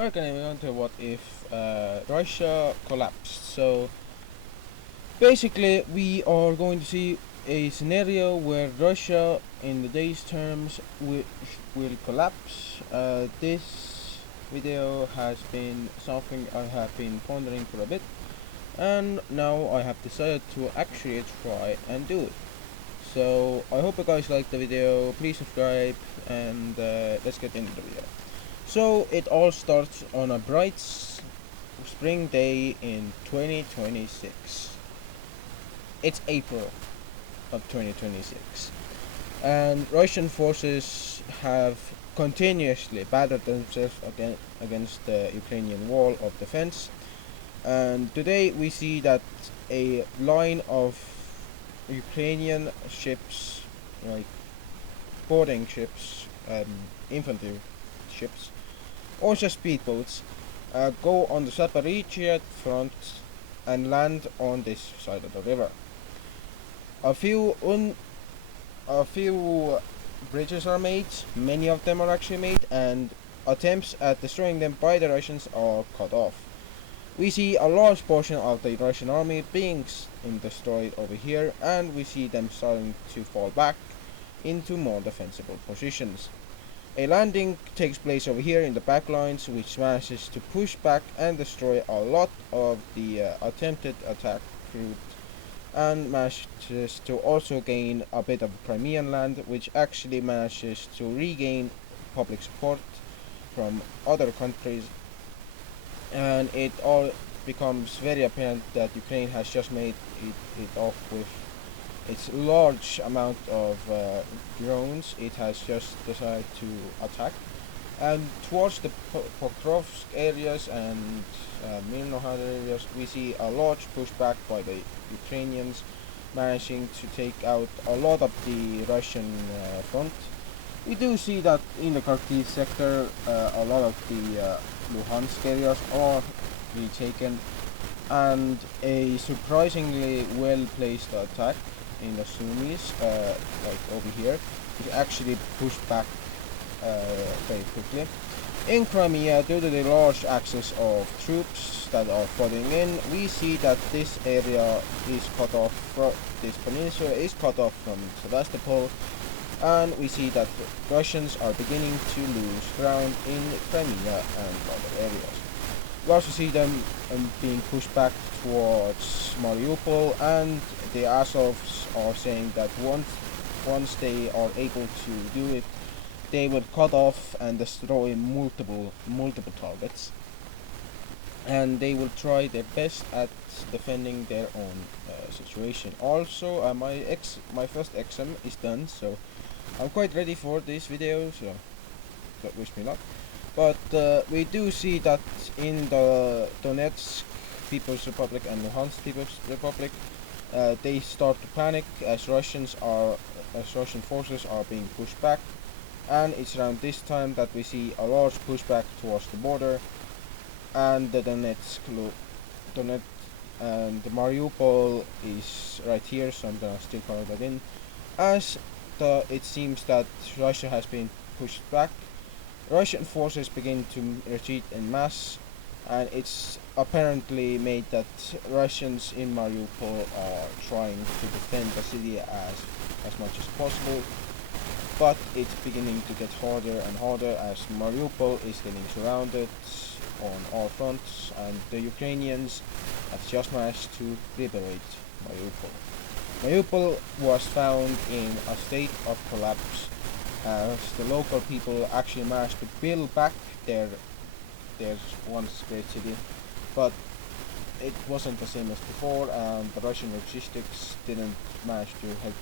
We're gonna move on to what if Russia collapsed. So basically, we are going to see a scenario where Russia, in the day's terms, will collapse. This video has been something I have been pondering for a bit, and now I have decided to actually try and do it. So I hope you guys like the video. Please subscribe, and let's get into the video. So it all starts on a bright spring day in 2026. It's April of 2026, and Russian forces have continuously battered themselves against the Ukrainian wall of defense. And today we see that a line of Ukrainian ships, like boarding ships, infantry ships, or just speedboats, go on the Zaporizhzhia front and land on this side of the river. A few a few bridges are made, many of them are actually made, and attempts at destroying them by the Russians are cut off. We see a large portion of the Russian army being destroyed over here, and we see them starting to fall back into more defensible positions. A landing takes place over here in the back lines, which manages to push back and destroy a lot of the attempted attack route, and manages to also gain a bit of Crimean land, which actually manages to regain public support from other countries. And it all becomes very apparent that Ukraine has just made it off with its large amount of drones. It has just decided to attack, and towards the Pokrovsk areas and Mirnohad areas, we see a large pushback by the Ukrainians, managing to take out a lot of the Russian front. We do see that in the Kharkiv sector, a lot of the Luhansk areas are retaken, and a surprisingly well-placed attack in the Sumis, like over here, is actually pushed back very quickly. In Crimea, due to the large access of troops that are flooding in, we see that this area is cut off from this peninsula is cut off from Sevastopol, and we see that the Russians are beginning to lose ground in Crimea and other areas. We also see them being pushed back towards Mariupol, and the Azovs are saying that once they are able to do it, they will cut off and destroy multiple targets, and they will try their best at defending their own situation. Also, my first exam is done, so I'm quite ready for this video. So wish me luck. But we do see that in the Donetsk People's Republic and Luhansk People's Republic, they start to panic as Russian forces are being pushed back, and it's around this time that we see a large pushback towards the border, and the Donetsk and the Mariupol is right here, so I'm gonna still color that in, as it seems that Russia has been pushed back. Russian forces begin to retreat en masse, and it's apparently made that Russians in Mariupol are trying to defend the city as much as possible, but it's beginning to get harder and harder as Mariupol is getting surrounded on all fronts, and the Ukrainians have just managed to liberate Mariupol. Mariupol was found in a state of collapse, as the local people actually managed to build back their once great city, but it wasn't the same as before, and the Russian logistics didn't manage to help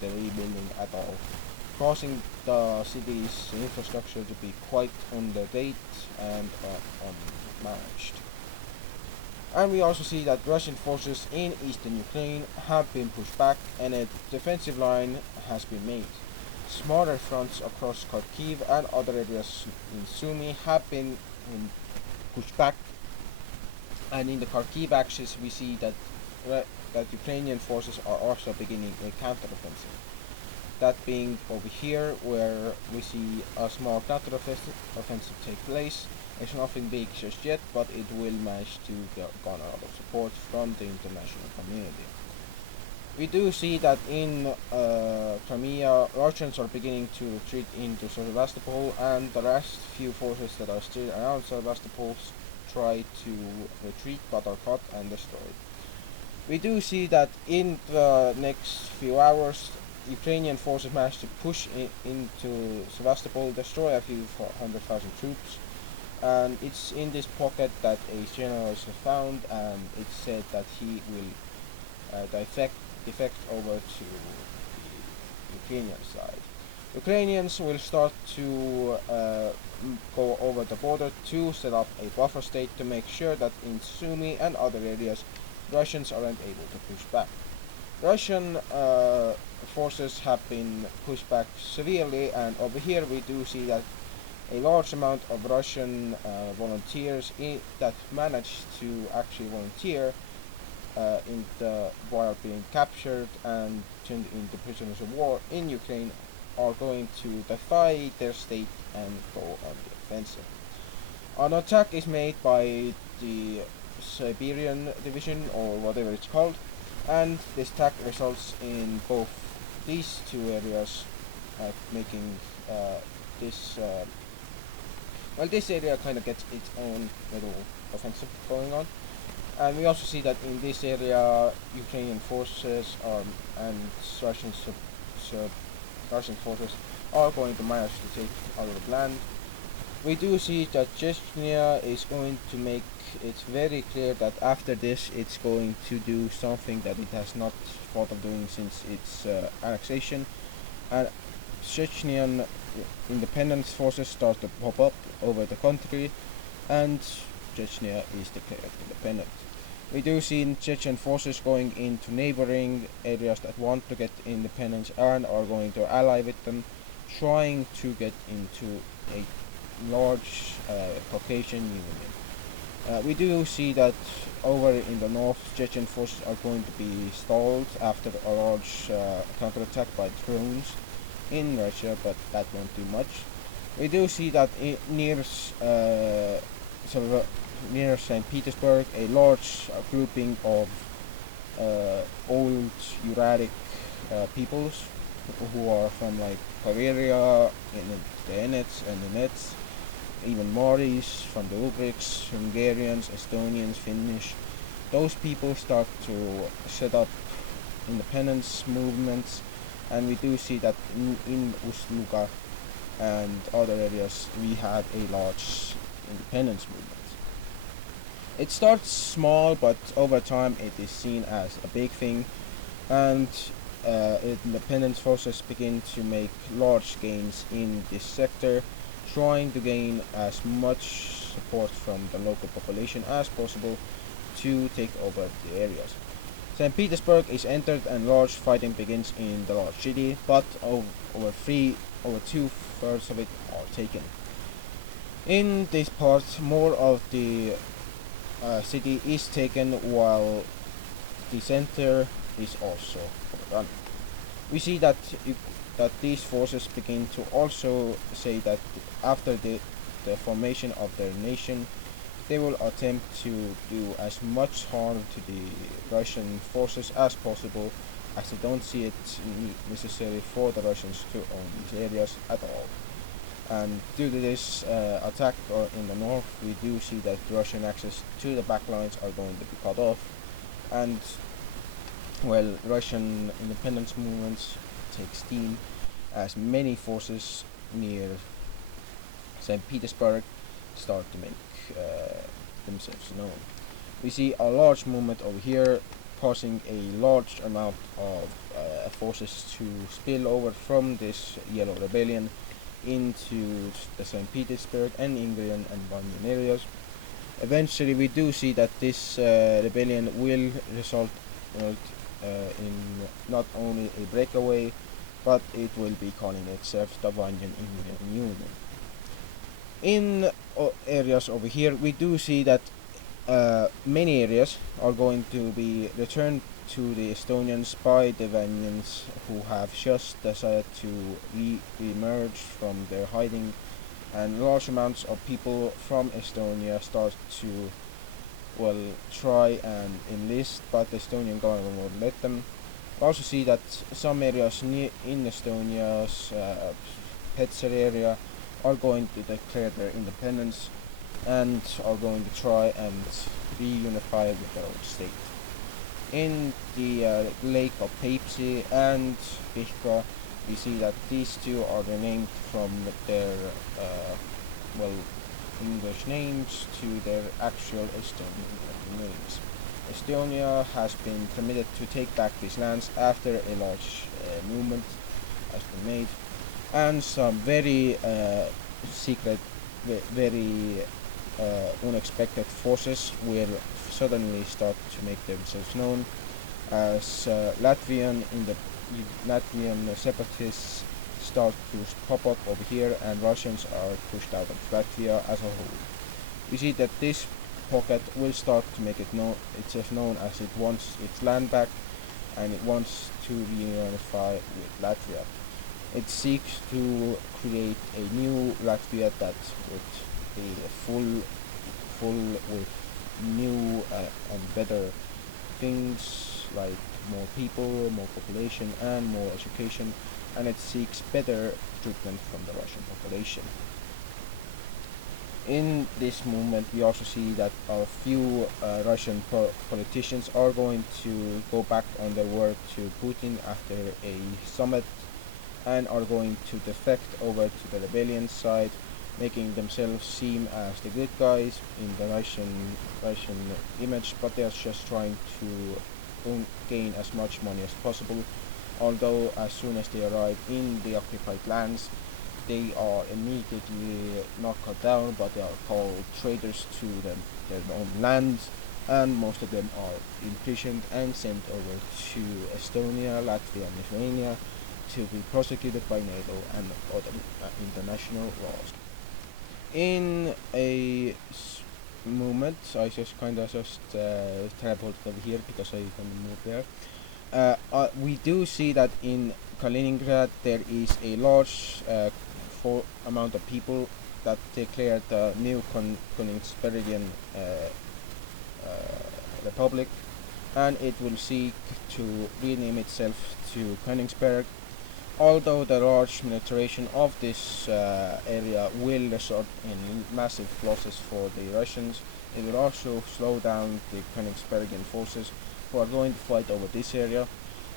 the rebuilding at all, causing the city's infrastructure to be quite underdate and unmanaged. And we also see that Russian forces in eastern Ukraine have been pushed back, and a defensive line has been made. Smaller fronts across Kharkiv and other areas in Sumy have been pushed back, and in the Kharkiv axis we see that Ukrainian forces are also beginning a counteroffensive. That being over here, where we see a small counteroffensive take place, It's nothing big just yet, but it will manage to garner a lot of support from the international community. We do see that in Crimea, Russians are beginning to retreat into Sevastopol, and the last few forces that are still around Sevastopol try to retreat but are caught and destroyed. We do see that in the next few hours, Ukrainian forces managed to push into Sevastopol, destroy a few 100,000 troops, and it's in this pocket that a general is found, and it's said that he will defect over to the Ukrainian side. Ukrainians will start to go over the border to set up a buffer state to make sure that in Sumy and other areas Russians aren't able to push back. Russian forces have been pushed back severely, and over here we do see that a large amount of Russian volunteers that managed to actually volunteer while being captured and turned into prisoners of war in Ukraine are going to defy their state and go on the offensive. An attack is made by the Siberian division or whatever it's called, and this attack results in both these two areas making this this area kind of gets its own little offensive going on. And we also see that in this area, Ukrainian forces and Russian forces are going to manage to take a lot of land. We do see that Chechnya is going to make it very clear that after this it's going to do something that it has not thought of doing since its annexation. And Chechnyan independence forces start to pop up over the country, and Chechnya is declared independent. We do see Chechen forces going into neighboring areas that want to get independence and are going to ally with them, trying to get into a large Caucasian union. We do see that over in the north, Chechen forces are going to be stalled after a large counterattack by drones in Russia, but that won't do much. We do see that near St. Petersburg, a large grouping of old Uralic peoples who are from like Karelia, the Enets and the Nets, even Maoris, from the Ugriks, Hungarians, Estonians, Finnish. Those people start to set up independence movements, and we do see that in Ust-Luga and other areas we had a large independence movement. It starts small, but over time it is seen as a big thing, and independence forces begin to make large gains in this sector, trying to gain as much support from the local population as possible to take over the areas. St. Petersburg is entered and large fighting begins in the large city, but over 2/3 of it are taken. In this part, more of the city is taken while the center is also overrun. We see that these forces begin to also say that after the formation of their nation, they will attempt to do as much harm to the Russian forces as possible, as they don't see it necessary for the Russians to own these areas at all. And due to this attack in the north, we do see that Russian access to the backlines are going to be cut off, and well, Russian independence movements take steam as many forces near St. Petersburg start to make themselves known. We see a large movement over here, causing a large amount of forces to spill over from this Yellow Rebellion into the St. Petersburg and Ingrian and Banyan areas. Eventually we do see that this rebellion will result in not only a breakaway, but it will be calling itself the Banyan Ingrian Union. In areas over here we do see that many areas are going to be returned to the Estonians by the Vanyans, who have just decided to re-emerge from their hiding and large amounts of people from Estonia start to, well, try and enlist, but the Estonian government won't let them. We also see that some areas in Estonia's Petseri area are going to declare their independence and are going to try and reunify with their own state. In the lake of Peipsi and Pihkva, we see that these two are renamed from their well, English names to their actual Estonian names. Estonia has been permitted to take back these lands after a large movement has been made, and some very secret, very unexpected forces will suddenly start to make themselves known as Latvian separatists start to pop up over here, and Russians are pushed out of Latvia as a whole. We see that this pocket will start to make itself known as it wants its land back, and it wants to reunify with Latvia. It seeks to create a new Latvia that would be full with new and better things like more people, more population, and more education, and it seeks better treatment from the Russian population. In this movement, we also see that a few Russian politicians are going to go back on their word to Putin after a summit and are going to defect over to the rebellion side, making themselves seem as the good guys in the Russian image, but they are just trying to gain as much money as possible. Although as soon as they arrive in the occupied lands, they are immediately knocked down, but they are called traitors to their own lands, and most of them are imprisoned and sent over to Estonia, Latvia, and Lithuania to be prosecuted by NATO and other international laws. In a moment, I just traveled over here because I can move there. We do see that in Kaliningrad there is a large amount of people that declared the new Königsbergian Republic, and it will seek to rename itself to Königsberg. Although the large militarization of this area will result in massive losses for the Russians, it will also slow down the Königsbergian forces who are going to fight over this area.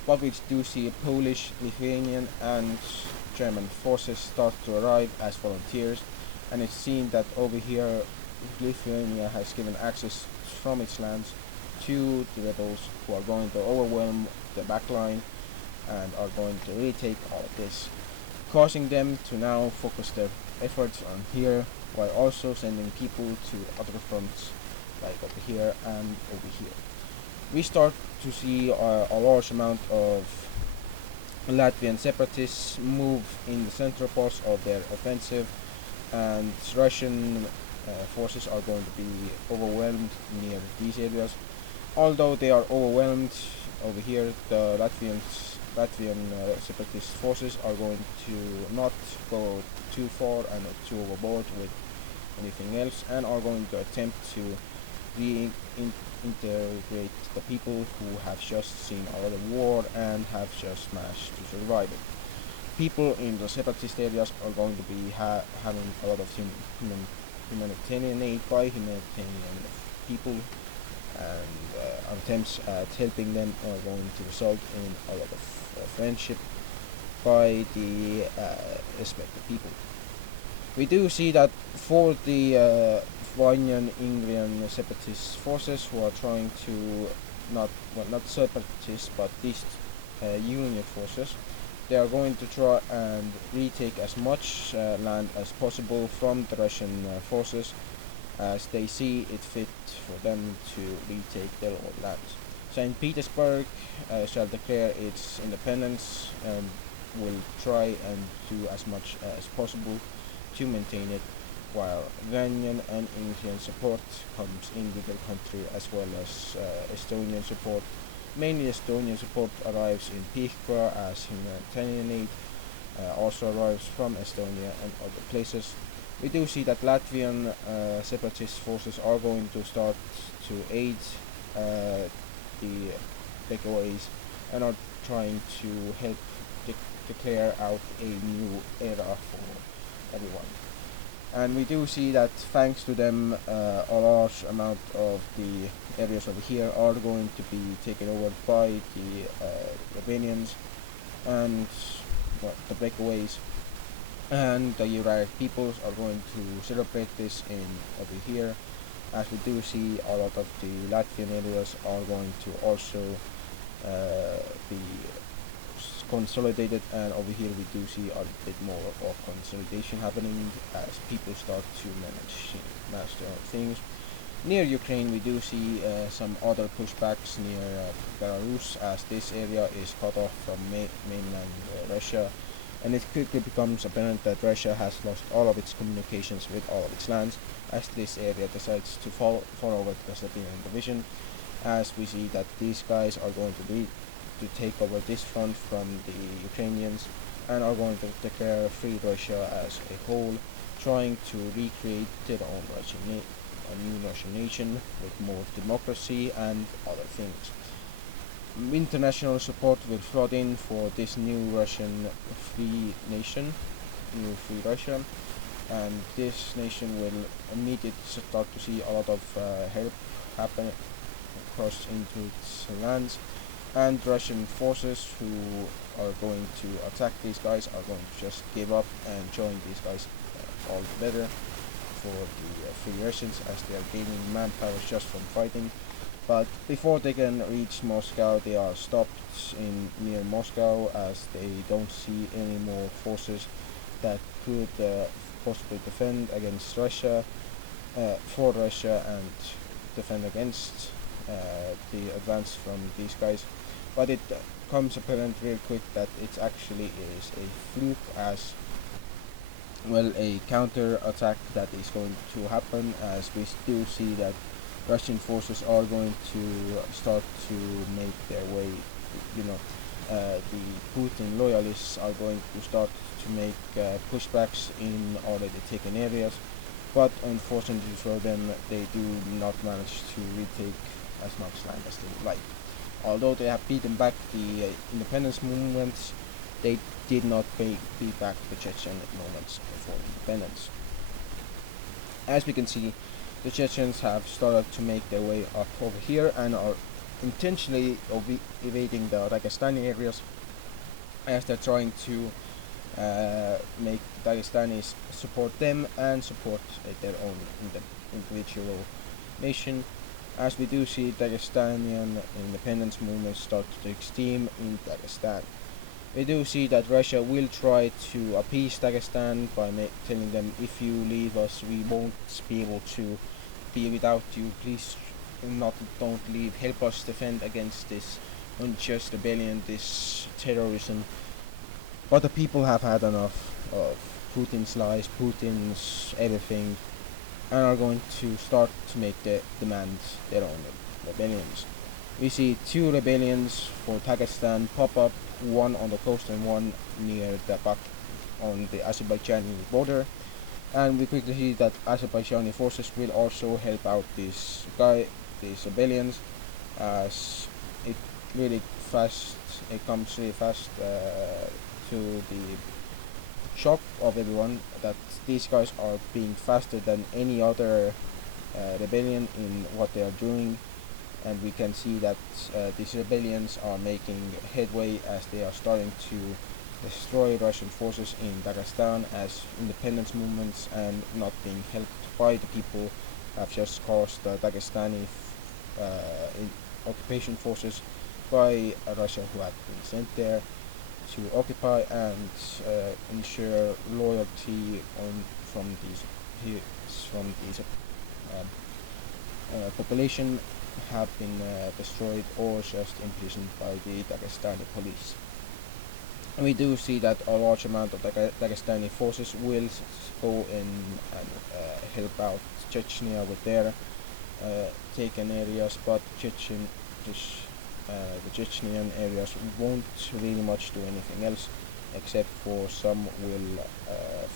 But we do see Polish, Lithuanian, and German forces start to arrive as volunteers, and it's seen that over here Lithuania has given access from its lands to the rebels who are going to overwhelm the backline and are going to retake all of this, causing them to now focus their efforts on here while also sending people to other fronts like over here and over here. We start to see a large amount of Latvian separatists move in the central parts of their offensive, and Russian forces are going to be overwhelmed near these areas. Although they are overwhelmed over here, the Latvian separatist forces are going to not go too far and not too overboard with anything else, and are going to attempt to integrate the people who have just seen a lot of war and have just managed to survive it. People in the separatist areas are going to be having a lot of humanitarian aid by humanitarian people, and attempts at helping them are going to result in a lot of friendship by the respective people. We do see that for the Vanyaan-Ingrian separatist forces who are trying to not separatists but these union forces, they are going to try and retake as much land as possible from the Russian forces as they see it fit for them to retake their own lands. St. Petersburg shall declare its independence and will try and do as much as possible to maintain it, while Vanyaan and Ingrian support comes in with their country as well as Estonian support. Mainly Estonian support arrives in Pihkva as humanitarian aid, also arrives from Estonia and other places. We do see that Latvian separatist forces are going to start to aid the breakaways and are trying to help declare out a new era for everyone. And we do see that thanks to them, a large amount of the areas over here are going to be taken over by the Albanians and the breakaways, and the Uriartic peoples are going to celebrate this in over here, as we do see a lot of the Latvian areas are going to also be consolidated, and over here we do see a bit more of consolidation happening as people start to manage their own things. Near Ukraine we do see some other pushbacks near Belarus, as this area is cut off from mainland Russia, and it quickly becomes apparent that Russia has lost all of its communications with all of its lands, as this area decides to fall over the Siberian division, as we see that these guys are going to take over this front from the Ukrainians and are going to declare free Russia as a whole, trying to recreate their own a new Russian nation with more democracy and other things. International support will flood in for this new Russian free nation, new free Russia, and this nation will immediately start to see a lot of help happen across into its lands, and Russian forces who are going to attack these guys are going to just give up and join these guys all together for the free Russians, as they are gaining manpower just from fighting. But before they can reach Moscow, they are stopped near Moscow, as they don't see any more forces that could possibly defend against Russia, for Russia, and defend against the advance from these guys. But it comes apparent real quick that it actually is a fluke, as well, a counter attack that is going to happen, as we do see that Russian forces are going to start to make their way, the Putin loyalists are going to start to make pushbacks in already taken areas, but unfortunately for them, they do not manage to retake as much land as they would like. Although they have beaten back the independence movements, they did not beat back the Chechen movements before independence. As we can see, the Chechens have started to make their way up over here and are intentionally evading the Dagestani areas, as they're trying to make Dagestanis support them and support their own individual nation, as we do see Dagestanian independence movements start to take steam in Dagestan. We do see that Russia will try to appease Dagestan by telling them, if you leave us, we won't be able to be without you. Please don't leave. Help us defend against this unjust rebellion, this terrorism. But the people have had enough of Putin's lies, Putin's everything, and are going to start to make demand their own rebellions. We see two rebellions for Dagestan pop up, one on the coast and one near the back on the Azerbaijani border, and we quickly see that Azerbaijani forces will also help out these rebellions, as it comes really fast to the shock of everyone that these guys are being faster than any other rebellion in what they are doing, and we can see that these rebellions are making headway, as they are starting to destroy Russian forces in Dagestan, as independence movements and not being helped by the people have just caused Dagestani occupation forces by Russia, who had been sent there to occupy and ensure loyalty from these population, have been destroyed or just imprisoned by the Dagestani police. And we do see that a large amount of Dagestani forces will go in and help out Chechnya with their taken areas, but the Chechnyan areas won't really much do anything else, except for some will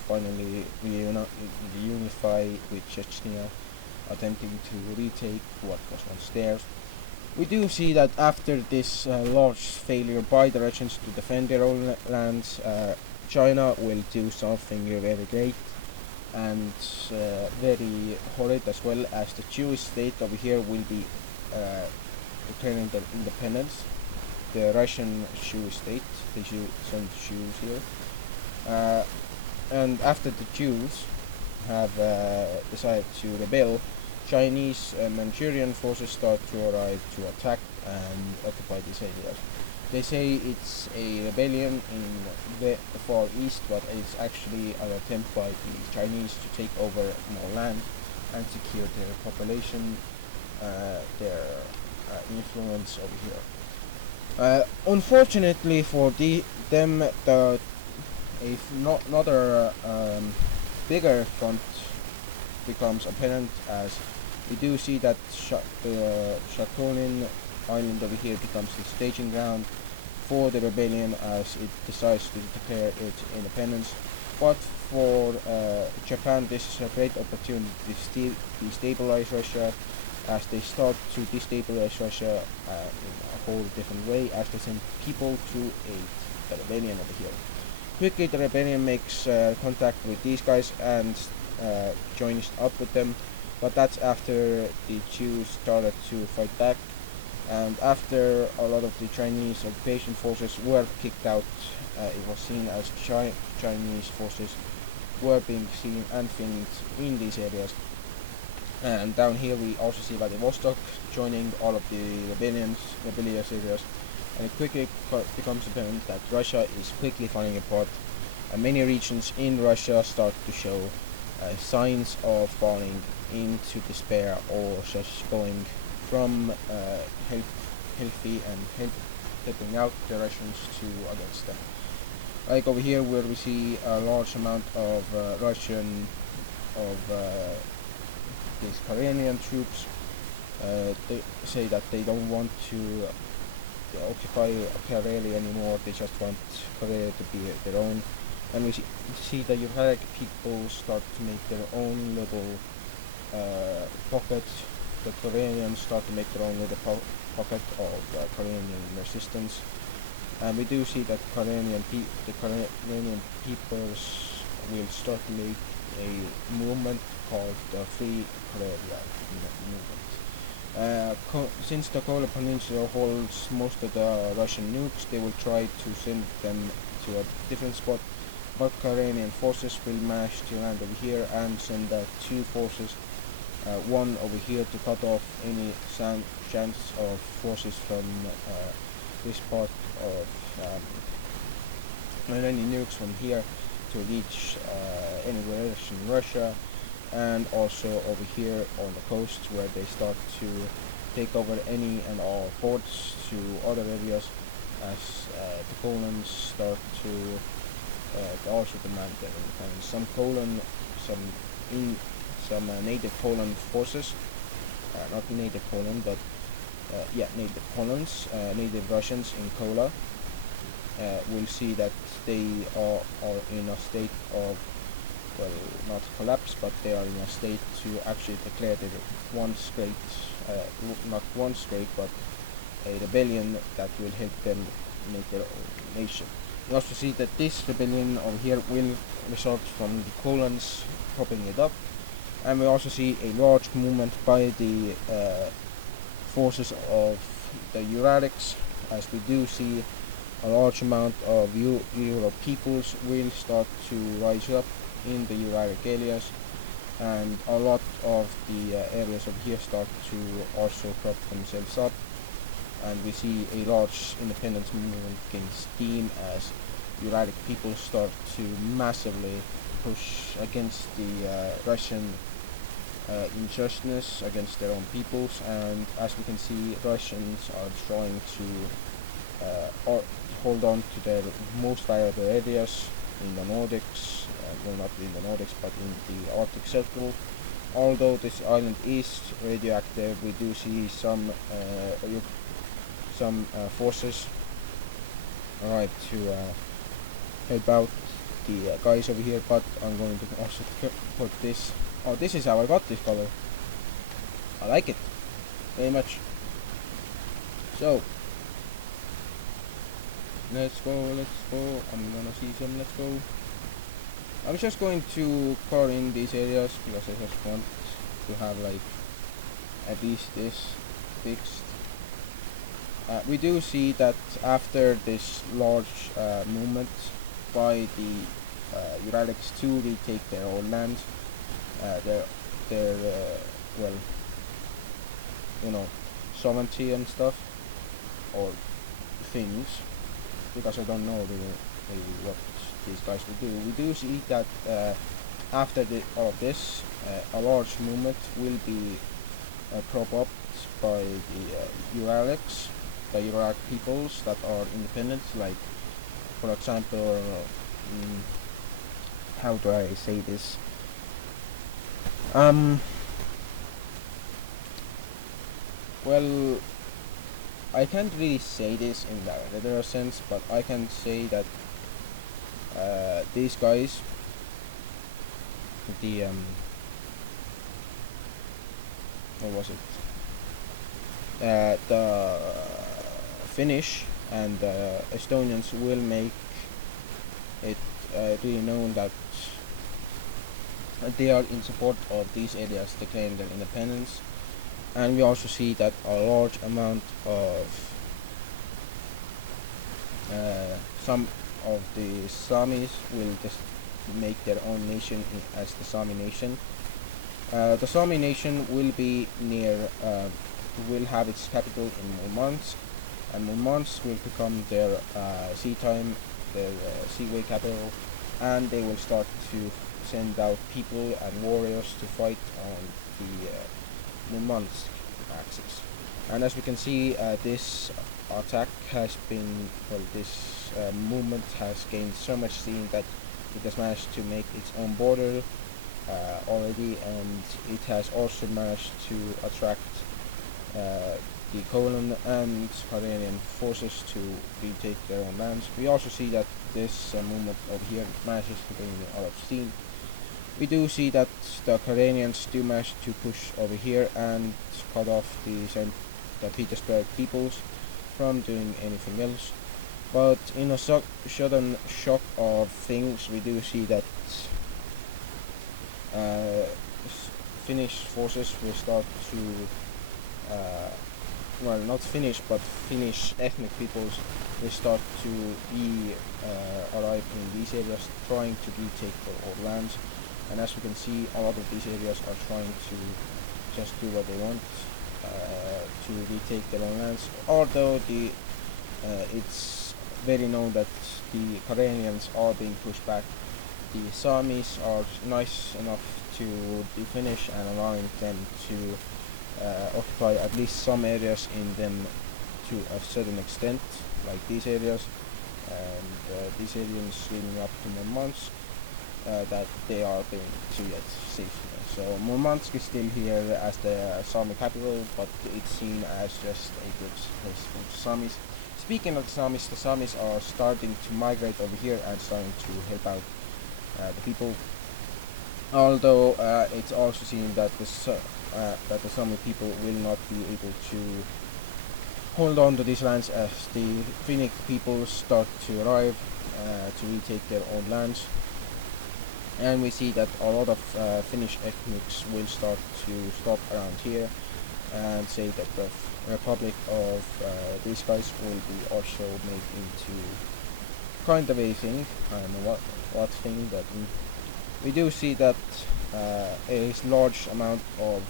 finally reunify with Chechnya, attempting to retake what was once theirs. We do see that after this large failure by the Russians to defend their own lands, China will do something very great and very horrid, as well as the Jewish state over here will be declaring their independence. The Russian Jewish state, some Jews here, and after the Jews have decided to rebel, Chinese Manchurian forces start to arrive to attack and occupy these areas. They say it's a rebellion in the far east, but it's actually an attempt by the Chinese to take over more land and secure their population, their influence over here. Unfortunately for them, another bigger front becomes apparent, as we do see that the Sakhalin island over here becomes the staging ground for the rebellion as it decides to declare its independence. But for Japan, this is a great opportunity to destabilize Russia, as they start to destabilize Russia in a whole different way, as they send people to aid the rebellion over here. Quickly, the rebellion makes contact with these guys and joins up with them, but that's after the Jews started to fight back, and after a lot of the Chinese occupation forces were kicked out. It was seen as Chinese forces were being seen and filmed in these areas. And down here we also see Vladivostok joining all of the rebellious areas, and it quickly becomes apparent that Russia is quickly falling apart, and many regions in Russia start to show signs of falling into despair, or just going from healthy and helping out the Russians to against them. Like over here, where we see a large amount of these Karelian troops. They say that they don't want to occupy Karelia anymore, they just want Karelia to be their own. And we see the Uralic people start to make their own little pockets. The Karelians start to make their own little pocket of Karelian resistance. And we do see that the Karelian peoples will start to make a movement called the Free Karelia movement. Since the Kola Peninsula holds most of the Russian nukes, they will try to send them to a different spot, but Karelian forces will manage to land over here and send two forces, one over here to cut off any chance of forces from this part of any nukes from here to reach anywhere else in Russia, and also over here on the coast, where they start to take over any and all ports to other areas, as the Polans start to also demand their independence. Some native Poland forces, not native Poland, but native Polands, native Russians in Kola, will see that they are in a state of, well, not collapse, but they are in a state to actually declare their not once great, but a rebellion that will help them make their own nation. We also see that this rebellion over here will result from the Polans propping it up, and we also see a large movement by the forces of the Uralics, as we do see a large amount of Euro peoples will start to rise up in the Uralic areas, and a lot of the areas over here start to also prop themselves up, and we see a large independence movement gain steam as Uralic people start to massively push against the Russian injustice against their own peoples. And as we can see, Russians are trying to hold on to their most valuable areas in the Nordics, well, not in the Nordics, but in the Arctic Circle. Although this island is radioactive, we do see some forces arrive to help out the guys over here, but I'm going to also put this. Oh, this is how I got this color. I like it very much. So let's go. I'm gonna see some. Let's go. I'm just going to color in these areas because I just want to have like at least this fixed. We do see that after this large movement by the Uralics to retake their own lands, their well, you know, sovereignty and stuff, or things, because I don't know really what these guys will do. We do see that after all of this, a large movement will be propped up by the Uralics, the Uralic peoples that are independent, like for example, how do I say this? Well, I can't really say this in the literal sense, but I can say that these guys, the what was it? The Finnish and the Estonians will make it really known that they are in support of these areas to claim their independence, and we also see that a large amount of some of the Samis will just make their own nation as the Sami nation. The Sami nation will be near, will have its capital in Murmansk, and Murmansk will become their sea time, their seaway capital, and they will start to send out people and warriors to fight on the Murmansk axis. And as we can see, this attack has been, well, this movement has gained so much steam that it has managed to make its own border already, and it has also managed to attract the Colan and Karelian forces to retake their own lands. We also see that this movement over here manages to gain a lot of steam. We do see that the Karelians do manage to push over here and cut off the Petersburg peoples from doing anything else. But in a sudden shock of things, we do see that Finnish forces will start to, well, not Finnish, but Finnish ethnic peoples will start to be arrive in these areas, trying to retake their old lands. And as you can see, a lot of these areas are trying to just do what they want to retake their own lands. Although it's very known that the Karelians are being pushed back, the Samis are nice enough to the Finnish and allowing them to occupy at least some areas in them to a certain extent, like these areas and these areas leading up to Murmansk. That they are going to get safe. So Murmansk is still here as the Sami capital, but it's seen as just a good place for the Samis. Speaking of the Samis are starting to migrate over here and starting to help out the people. Although it's also seen that the Sami people will not be able to hold on to these lands as the Finnic people start to arrive to retake their own lands. And we see that a lot of Finnish ethnics will start to stop around here and say that the Republic of these guys will be also made into kind of a thing. I don't know what thing, but we do see that a large amount of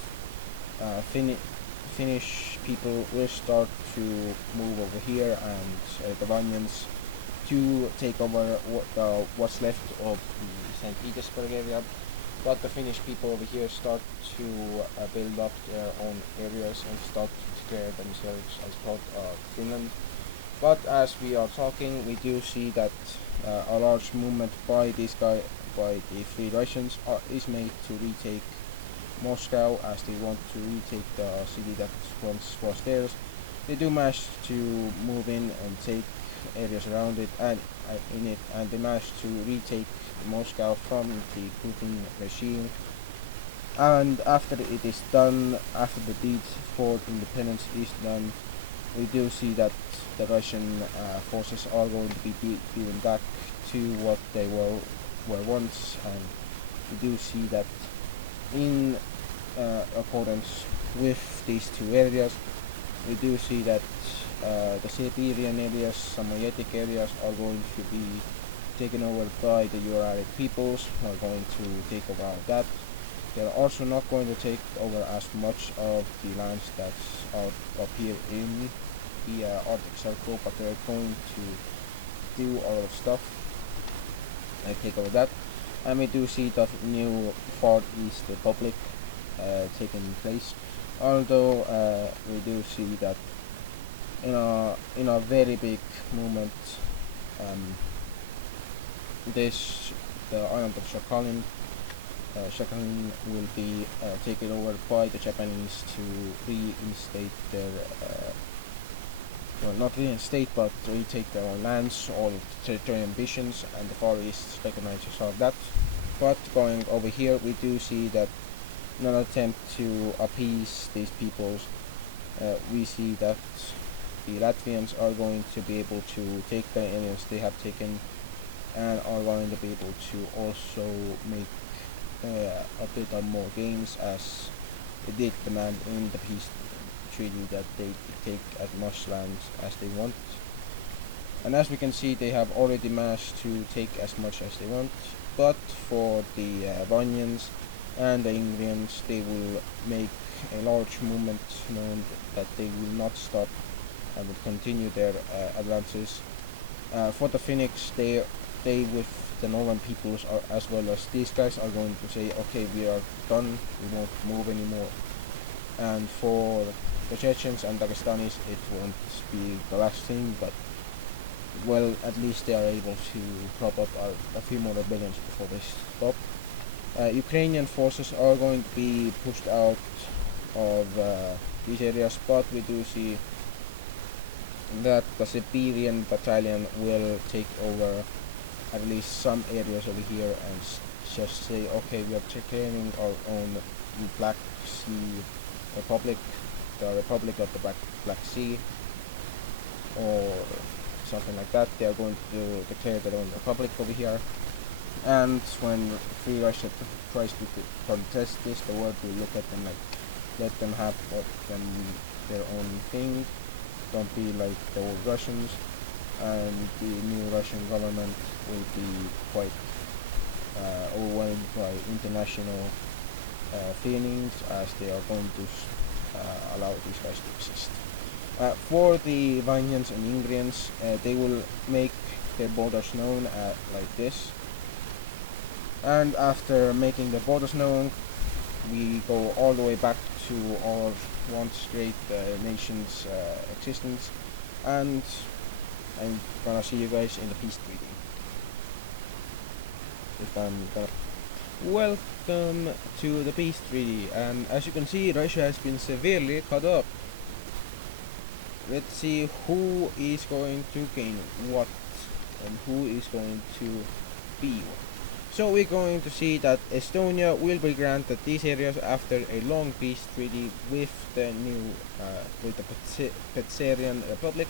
Finnish people will start to move over here, and the Vanyans to take over what's left of the St. Petersburg area, but the Finnish people over here start to build up their own areas and start to declare themselves as part of Finland. But as we are talking, we do see that a large movement by the Free Russians is made to retake Moscow, as they want to retake the city that once was theirs. They do manage to move in and take areas around it and in it, and they managed to retake Moscow from the Putin regime. And after it is done, after the deed for independence is done, we do see that the Russian forces are going to be given back to what they were once, and we do see that in accordance with these two areas, we do see that the Siberian areas, Samoyetic areas are going to be taken over by the Uralic peoples, who are going to take over that. They're also not going to take over as much of the lands that's up here in the Arctic Circle, but they're going to do all of stuff and take over that. And we do see the new Far East Republic taking place, although we do see that in a very big movement, the island of Sakhalin will be taken over by the Japanese to reinstate their well, not reinstate, but retake their own lands, all territorial ambitions, and the Far East recognizes all of that. But going over here, we do see that in an attempt to appease these peoples, we see that the Latvians are going to be able to take the areas they have taken, and are going to be able to also make a bit of more gains, as they did demand in the peace treaty that they take as much land as they want. And as we can see, they have already managed to take as much as they want, but for the Vanyans and the Ingrians, they will make a large movement known that they will not stop and will continue their advances. For the Finnics, they with the northern peoples are, as well as these guys, are going to say, okay, we are done, we won't move anymore. And for the Chechens and Dagestanis, it won't be the last thing, but well, at least they are able to prop up a few more rebellions before they stop. Ukrainian forces are going to be pushed out of these areas, but we do see that the Siberian battalion will take over at least some areas over here and just say, okay, we are declaring our own Black Sea Republic, the Republic of the Black Sea, or something like that. They are going to declare their own republic over here. And when Free Russia tries to contest this, the world will look at them like, let them have their own thing. Don't be like the old Russians. And the new Russian government will be quite overwhelmed by international feelings, as they are going to allow these guys to exist. For the Vanyans and Ingrians, they will make their borders known like this. And after making the borders known, we go all the way back to our once great nation's existence, and I'm gonna see you guys in the peace treaty. Welcome to the peace treaty, and as you can see, Russia has been severely cut up. Let's see who is going to gain what and who is going to be what. So we're going to see that Estonia will be granted these areas after a long peace treaty with the new with the Petserian Republic,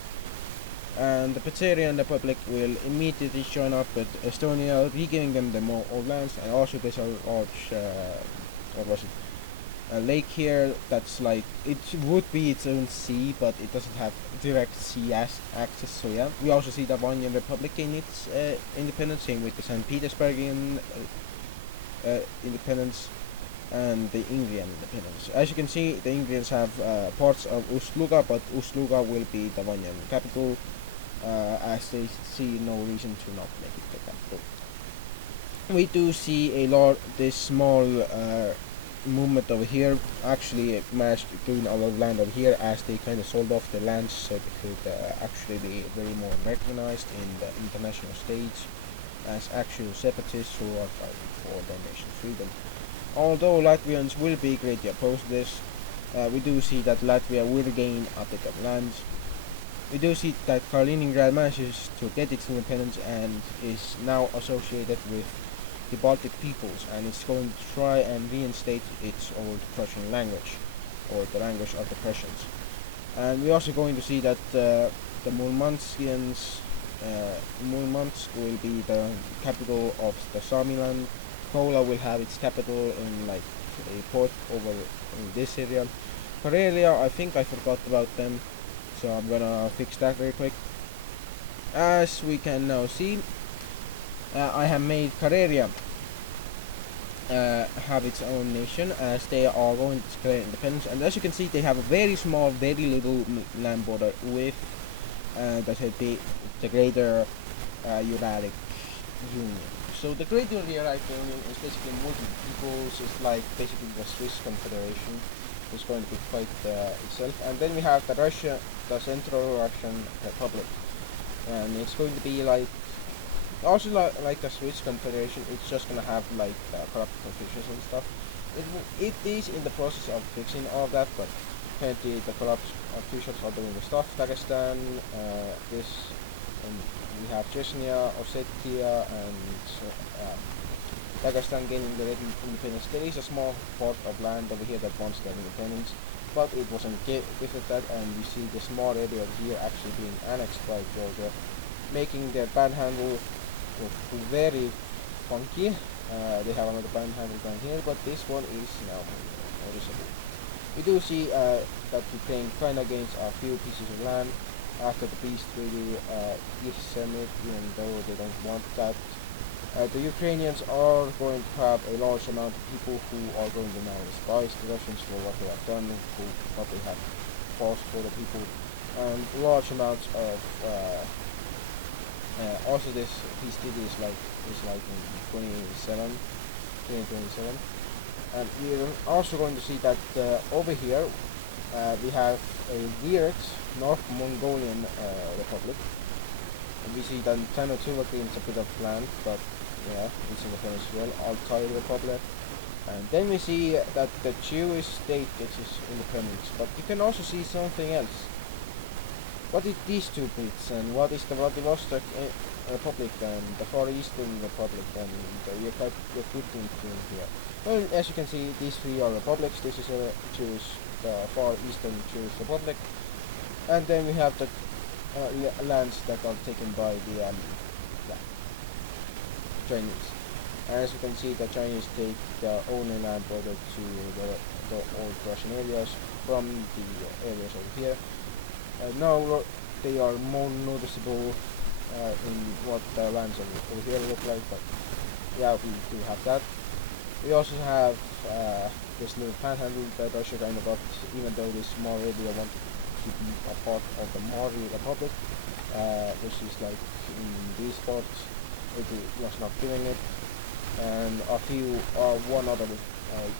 and the Petserian Republic will immediately join up with Estonia, regiving them the more old lands. And also there's a large a lake here that's like, it would be its own sea, but it doesn't have direct sea access. So yeah, we also see the Vanyar Republic in its independence, same with the St. Petersburgian independence and the Ingrian independence. As you can see, the Ingrians have parts of Ust-Luga, but Ust-Luga will be the Vanyar capital, as they see no reason to not make it the capital. We do see this small movement over here actually managed to gain a lot of land over here, as they kind of sold off their lands so they could actually be very more recognized in the international stage as actual separatists who are fighting for their nation's freedom. Although Latvians will be greatly opposed to this, we do see that Latvia will gain a bit of land, We do see that Kaliningrad manages to get its independence and is now associated with the Baltic peoples, and it's going to try and reinstate its old Prussian language, or the language of the Prussians. And we're also going to see that the Murmanskians, Murmansk will be the capital of the Samiland. Kola will have its capital in like a port over in this area. Karelia, I think I forgot about them, so I'm gonna fix that very quick. As we can now see, I have made Karelia have its own nation, as they are going to declare independence. And as you can see, they have a very small, very little land border with the Greater Uralic Union. So the Greater Uralic Union is basically multiple peoples. It's like basically the Swiss Confederation. It's going to be quite itself. And then we have the Russia, the Central Russian Republic, and it's going to be like also like the Swiss Confederation. It's just gonna have like corrupt officials and stuff. It is in the process of fixing all of that, but apparently the corrupt officials are doing the stuff. Dagestan, this, and we have Chechnya, Ossetia, and Dagestan gaining the independence. There is a small part of land over here that wants their independence, but it wasn't gifted that, and we see the small area here actually being annexed by Georgia, making their panhandle look very funky. They have another panhandle down here, but this one is now noticeable. We do see that Ukraine kinda gains a few pieces of land after the peace treaty summit, even though they don't want that. The Ukrainians are going to have a large amount of people who are going to now despise the Russians for what they have done, for what they have caused for the people, and large amounts of also this peace treaty is like in 2027, and we're also going to see that over here we have a weird North Mongolian Republic. And we see that Tanotuma gains a bit of land, but yeah, it's independent as well. Altai Republic. And then we see that the Jewish state gets its independence, but you can also see something else. What is these two bits, and what is the Vladivostok Republic and the Far Eastern Republic and the Yakutin thing here? Well, as you can see, these three are republics. This is a the Far Eastern Jewish Republic, and then we have the lands that are taken by the Chinese. As you can see, the Chinese take the only land border to the old Russian areas from the areas over here. Now they are more noticeable in what the lands over here look like, but yeah, we do have that. We also have this little panhandle that Russia kind of got, even though this small area wanted to be a part of the Mari Republic, which is like in these parts. It was not doing it, and one other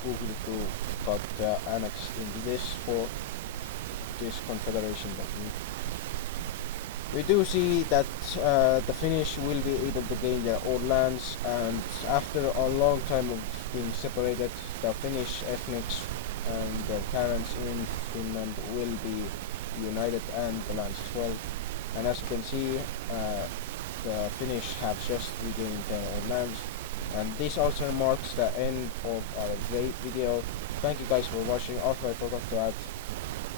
Google who got annexed into this for this confederation. We do see that the Finnish will be able to gain their own lands, and after a long time of being separated, the Finnish ethnics and their parents in Finland will be united, and the lands as well. And as you can see, the Finnish have just regained their own lands, and this also marks the end of our great video. Thank you guys for watching. Also, I forgot to add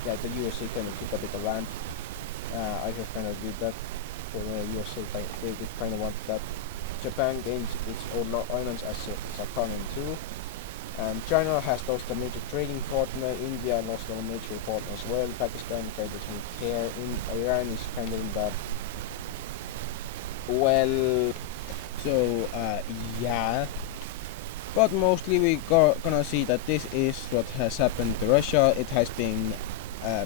that the USA kind of took a bit of land. I just kind of did that for the USA. They kind of want that. Japan gained its own islands as Sakhalin too, and China has lost a major trading partner. India lost a major partner as well. Pakistan kind of doesn't care. Iran is kind of in that. Well, so yeah, but mostly we gonna see that this is what has happened to Russia. It has been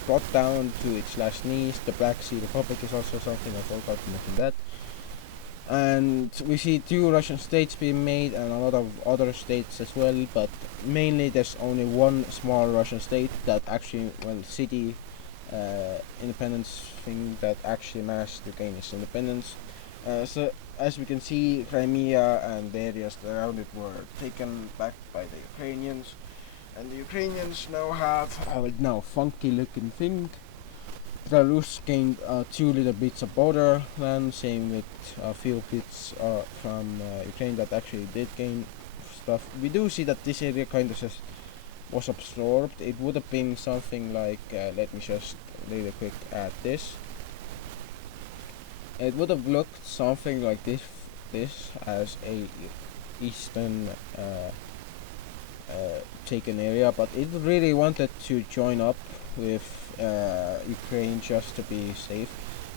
brought down to its last knees. The Black Sea Republic is also something I forgot to mention that. And we see two Russian states being made and a lot of other states as well, but mainly there's only one small Russian state that actually, well, city independence thing that actually managed to gain its independence. So as we can see, Crimea and the areas around it were taken back by the Ukrainians, and the Ukrainians now have a now funky looking thing Belarus gained 2 little bits of borderland, same with a few bits from Ukraine that actually did gain stuff. We do see that this area kind of just was absorbed. It would have been something like, let me just leave a quick at this. It would have looked something like this as a eastern taken area, but it really wanted to join up with Ukraine just to be safe,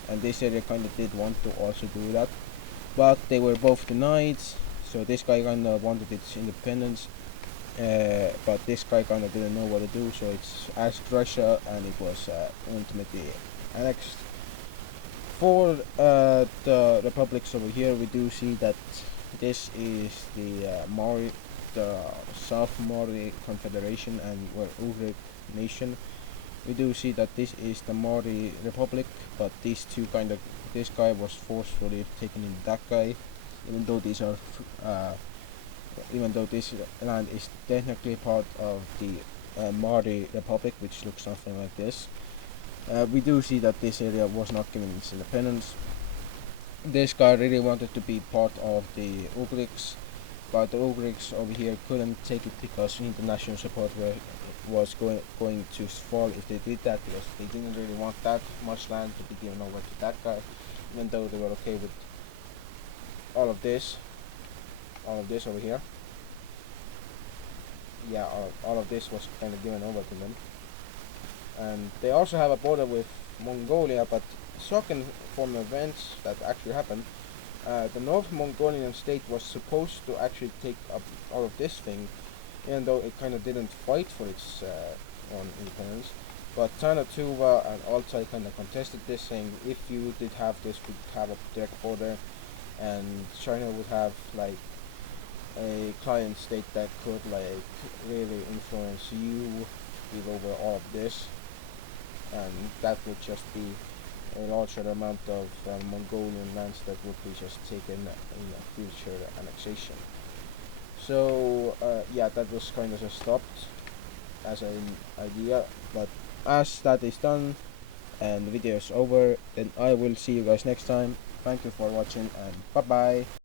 and this area kind of did want to also do that, but they were both denied. So this guy kind of wanted its independence, but this guy kind of didn't know what to do, so it's asked Russia, and it was ultimately annexed. For the republics over here, we do see that this is the South Mori Confederation, and we're Ugric nation. We do see that this is the Mori Republic, but these two this guy was forcefully taken in that guy, even though these are even though this land is technically part of the Mari Republic, which looks something like this. We do see that this area was not given its independence. This guy really wanted to be part of the Ugrics, but the Ugrics over here couldn't take it because international support was going to fall if they did that, because they didn't really want that much land to be given over to that guy, even though they were okay with all of this over here. Yeah, all of this was kind of given over to them. And they also have a border with Mongolia, but shocking from events that actually happened, the North Mongolian state was supposed to actually take up all of this thing, even though it kind of didn't fight for its own independence. But Tana Tuva and Altai kind of contested this, saying if you did have this, we'd have a direct border, and China would have like a client state that could like really influence you with over all of this, and that would just be a larger amount of Mongolian lands that would be just taken in a future annexation. So yeah, that was kind of just stopped as an idea, but as that is done and the video is over, then I will see you guys next time. Thank you for watching, and bye bye.